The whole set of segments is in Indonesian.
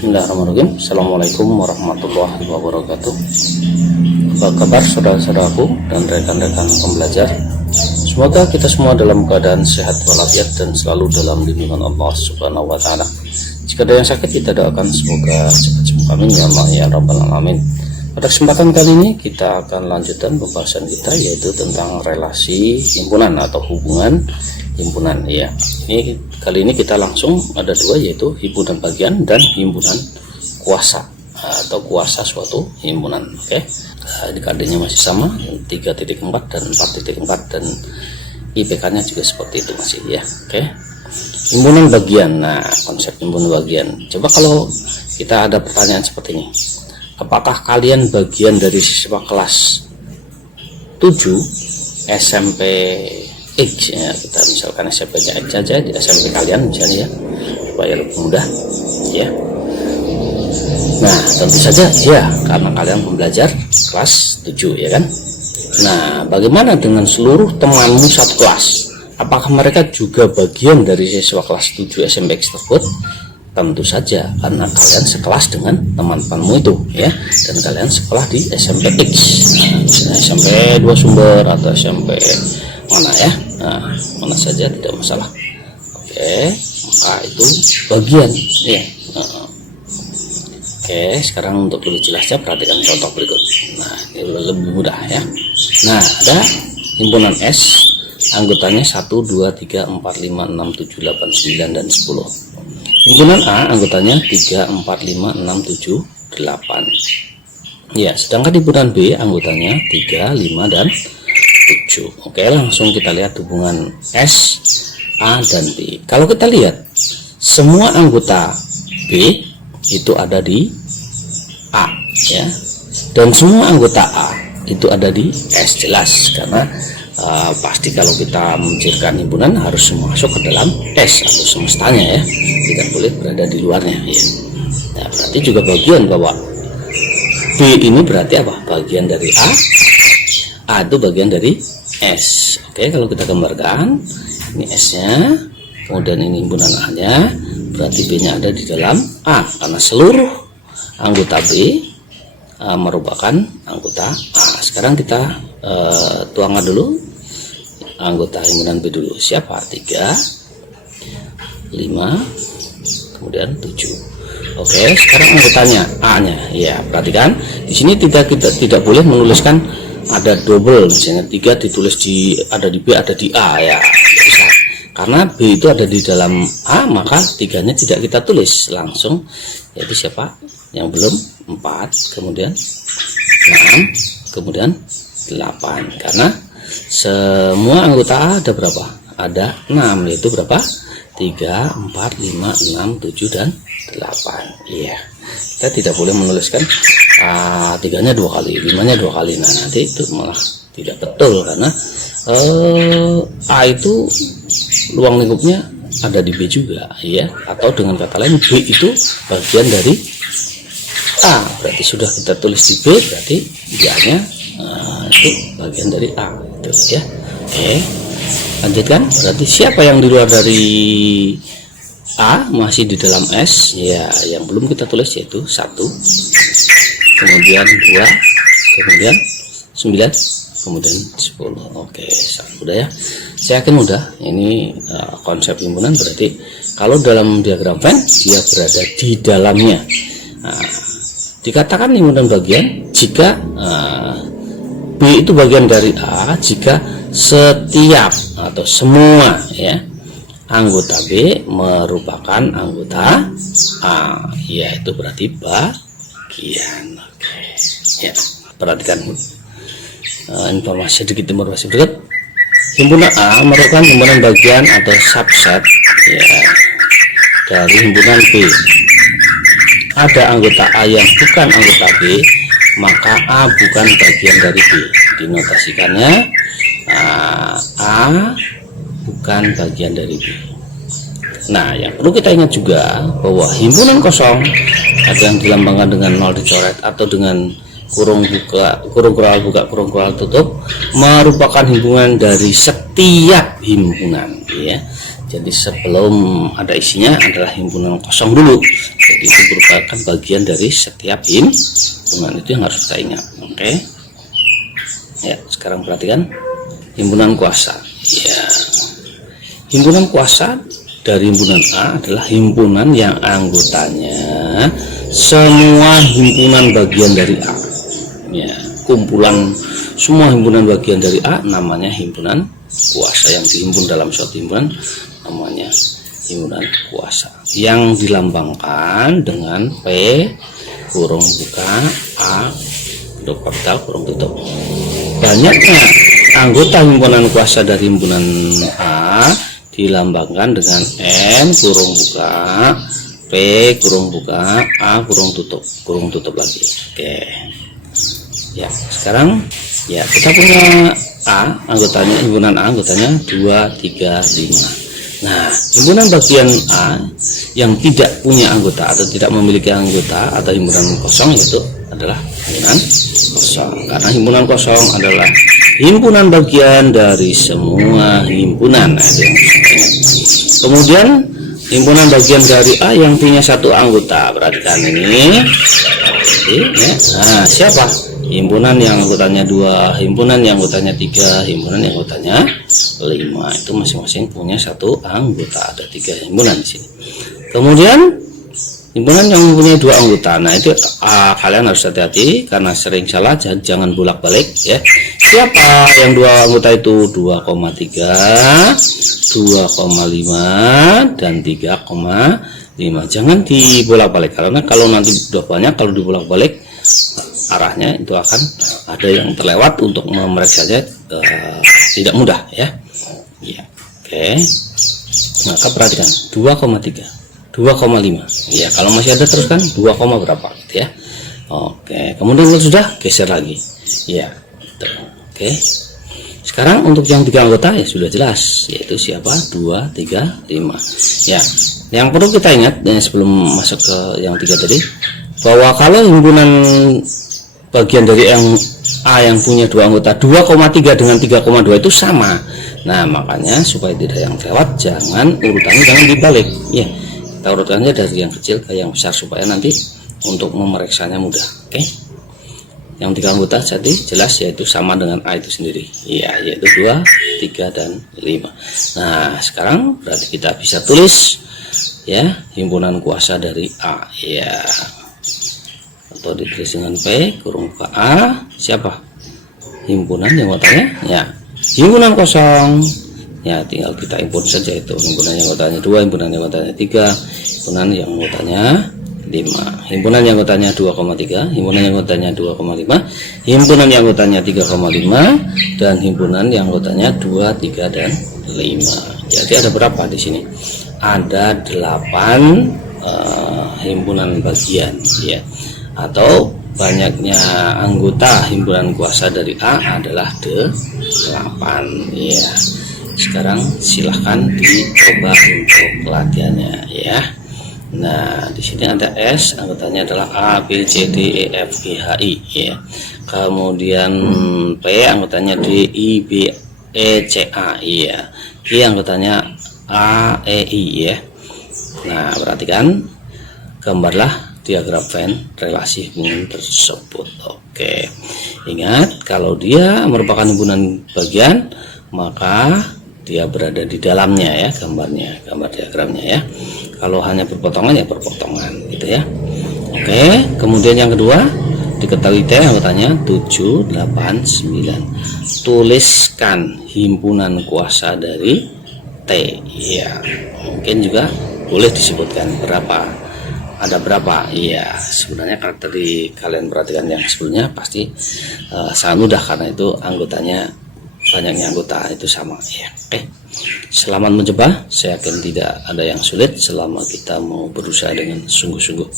Bismillahirrahmanirrahim. Assalamualaikum warahmatullahi wabarakatuh. Apa kabar saudara-saudaraku dan rekan-rekan pembelajar? Semoga kita semua dalam keadaan sehat walafiat dan selalu dalam lindungan Allah Subhanahu wa taala. Jika ada yang sakit, kita doakan semoga cepat sembuh, amin ya Allah ya rabbal alamin. Pada kesempatan kali ini kita akan lanjutkan pembahasan kita, yaitu tentang relasi himpunan atau hubungan himpunan. Ya, ini kali ini kita langsung ada dua, yaitu himpunan bagian dan himpunan kuasa atau kuasa suatu himpunan. Oke, adik-adiknya masih sama, 3.4 dan 4.4, dan IPK-nya juga seperti itu masih ya. Oke, himpunan bagian. Nah, konsep himpunan bagian. Coba kalau kita ada pertanyaan seperti ini, apakah kalian bagian dari siswa kelas 7 SMP X ya, kita misalkan SMP-nya X saja di SMP kalian misalnya ya, supaya lebih mudah ya. Nah, tentu saja ya, karena kalian pembelajar kelas 7 ya kan. Nah, bagaimana dengan seluruh temanmu satu kelas? Apakah mereka juga bagian dari siswa kelas 7 SMP X tersebut? Tentu saja, karena kalian sekelas dengan teman-temanmu itu ya, dan kalian sekolah di SMP X, nah, SMP 2 Sumber atau SMP mana ya, nah, mana saja tidak masalah. Oke, maka itu bagian ya. Oke, sekarang untuk lebih jelasnya perhatikan contoh berikut. Nah, ini lebih mudah ya. Nah, ada himpunan S, anggotanya 1, 2, 3, 4, 5, 6, 7, 8, 9, dan 10. Himpunan A anggotanya 3, 4, 5, 6, 7, 8 ya, sedangkan himpunan B anggotanya 3, 5, dan 7. Oke, langsung kita lihat hubungan S, A, dan B. Kalau kita lihat semua anggota B itu ada di A ya, dan semua anggota A itu ada di S, jelas karena pasti kalau kita mencirikan himpunan harus masuk ke dalam S atau semestanya ya, tidak boleh berada di luarnya ya. Nah, berarti juga bagian bahwa B ini berarti apa? Bagian dari A itu bagian dari S. Oke, kalau kita gambarkan, ini S nya, kemudian ini himpunan A nya, berarti B nya ada di dalam A, karena seluruh anggota B merupakan anggota A. Sekarang kita tuangkan dulu anggota himpunan B dulu. Siapa? 3, 5, kemudian 7. Oke, sekarang anggotanya A nya ya, perhatikan di sini tidak boleh menuliskan ada double, misalnya 3 ditulis ada di B, ada di A ya, bisa, karena B itu ada di dalam A, maka 3-nya tidak kita tulis langsung, yaitu siapa yang belum? 4, kemudian 6, kemudian 8, karena semua anggota A ada berapa? Ada 6, yaitu berapa? 3, 4, 5, 6, 7, dan 8 iya. Kita tidak boleh menuliskan 3-nya 2 kali, 5-nya 2 kali. Nah, nanti itu malah tidak betul, karena A itu ruang lingkupnya ada di B juga ya, atau dengan kata lain B itu bagian dari A, berarti sudah kita tulis di B, berarti A-nya itu bagian dari A itu ya. Oke, lanjutkan. Berarti siapa yang di luar dari A masih di dalam S ya, yang belum kita tulis yaitu 1, kemudian 2, kemudian 9, kemudian 10. Oke, sangat mudah ya, saya yakin mudah. Ini konsep himpunan berarti kalau dalam diagram Venn dia berada di dalamnya. Nah, dikatakan himpunan bagian jika B itu bagian dari A jika setiap atau semua ya anggota B merupakan anggota A ya, itu berarti bagian. Oke ya, perhatikan informasi berikut. Himpunan A merupakan himpunan bagian atau subset ya dari himpunan B. Ada anggota A yang bukan anggota B, maka A bukan bagian dari B. Dinotasikannya A bukan bagian dari B. Nah, yang perlu kita ingat juga bahwa himpunan kosong, ada yang dilambangkan dengan 0 dicoret atau dengan kurung kural buka, kurung kural tutup, merupakan himpunan dari setiap himpunan ya. Jadi sebelum ada isinya adalah himpunan kosong dulu. Jadi itu merupakan bagian dari setiap himpunan, itu yang harus kita ingat. Oke. Ya, sekarang perhatikan himpunan kuasa. Ya. Himpunan kuasa dari himpunan A adalah himpunan yang anggotanya semua himpunan bagian dari A. Ya, kumpulan semua himpunan bagian dari A namanya himpunan kuasa. Yang dihimpun dalam suatu himpunan namanya himpunan kuasa, yang dilambangkan dengan P kurung buka A huruf kapital kurung tutup. Banyaknya anggota himpunan kuasa dari himpunan A dilambangkan dengan N kurung buka P kurung buka A kurung tutup lagi. Oke ya, sekarang ya kita punya A anggotanya, himpunan A anggotanya 2, 3, 5. Nah, himpunan bagian A yang tidak punya anggota atau tidak memiliki anggota atau himpunan kosong itu adalah himpunan kosong, karena himpunan kosong adalah himpunan bagian dari semua himpunan. Nah, itu yang kemudian himpunan bagian dari A yang punya satu anggota, perhatikan ini. Nah, siapa? Himpunan yang anggotanya 2, himpunan yang anggotanya 3, himpunan yang anggotanya 5. Itu masing-masing punya satu anggota. Ada 3 himpunan di sini. Kemudian himpunan yang mempunyai 2 anggota. Nah, itu kalian harus hati-hati karena sering salah, jangan bolak-balik ya. Siapa yang 2 anggota itu? 2,3, 2,5 dan 3,5. Jangan dibolak-balik, karena kalau nanti udah banyak, kalau dibolak-balik arahnya itu akan ada yang terlewat, untuk memeriksanya tidak mudah ya. Ya, oke. Maka perhatikan 2,3, 2,5. Ya, kalau masih ada teruskan 2, berapa gitu ya. Oke, kemudian kalau sudah geser lagi. Ya, betul. Oke. Sekarang untuk yang 3 anggota ya sudah jelas, yaitu siapa? 2, 3, 5. Ya, yang perlu kita ingat sebelum masuk ke yang 3 tadi, bahwa kalau himpunan bagian dari yang A yang punya 2 anggota 2,3 dengan 3,2 itu sama. Nah, makanya supaya tidak yang terlewat, urutannya jangan dibalik ya. Kita urutannya dari yang kecil ke yang besar supaya nanti untuk memeriksanya mudah. Oke. Yang 3 anggota jadi jelas, yaitu sama dengan A itu sendiri. Ya, yaitu 2, 3 dan 5. Nah, sekarang berarti kita bisa tulis ya himpunan kuasa dari A ya. Atau ditulis dengan P kurung buka A, siapa? Himpunan yang anggotanya ya himpunan kosong ya, tinggal kita import saja itu himpunan yang anggotanya 2, himpunan yang anggotanya 3, himpunan yang anggotanya 5, himpunan yang anggotanya 2,3, himpunan yang anggotanya 2,5, himpunan yang anggotanya 3,5, dan himpunan yang anggotanya 2, 3 dan 5. Jadi ada berapa di sini? Ada 8 himpunan bagian ya. Atau banyaknya anggota himpunan kuasa dari A adalah 8 ya. Sekarang silahkan dicoba untuk pelatihannya ya. Nah, di sini ada S, anggotanya adalah A, B, C, D, E, F, G, H, I ya. Kemudian P, anggotanya D, I, B, E, C, A ya. G, anggotanya A, E, I ya. Nah, perhatikan, gambarlah diagram Venn relasi hubungan tersebut. Oke, ingat kalau dia merupakan himpunan bagian, maka dia berada di dalamnya ya, gambar diagramnya ya. Kalau hanya berpotongan ya berpotongan gitu ya. Oke, kemudian yang kedua, diketahui T anggotanya 7, 8, 9. Tuliskan himpunan kuasa dari T ya. Mungkin juga boleh disebutkan ada berapa. Iya, sebenarnya kalau tadi kalian perhatikan yang sebelumnya pasti sangat mudah, karena itu anggotanya, banyaknya anggota itu sama ya. Oke, selamat mencoba. Saya yakin tidak ada yang sulit selama kita mau berusaha dengan sungguh-sungguh.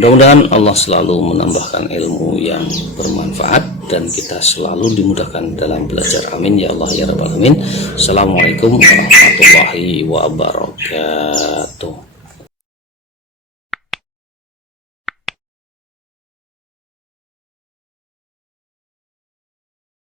Mudah-mudahan Allah selalu menambahkan ilmu yang bermanfaat dan kita selalu dimudahkan dalam belajar. Amin ya Allah ya Rabbal Alamin. Assalamualaikum warahmatullahi wabarakatuh.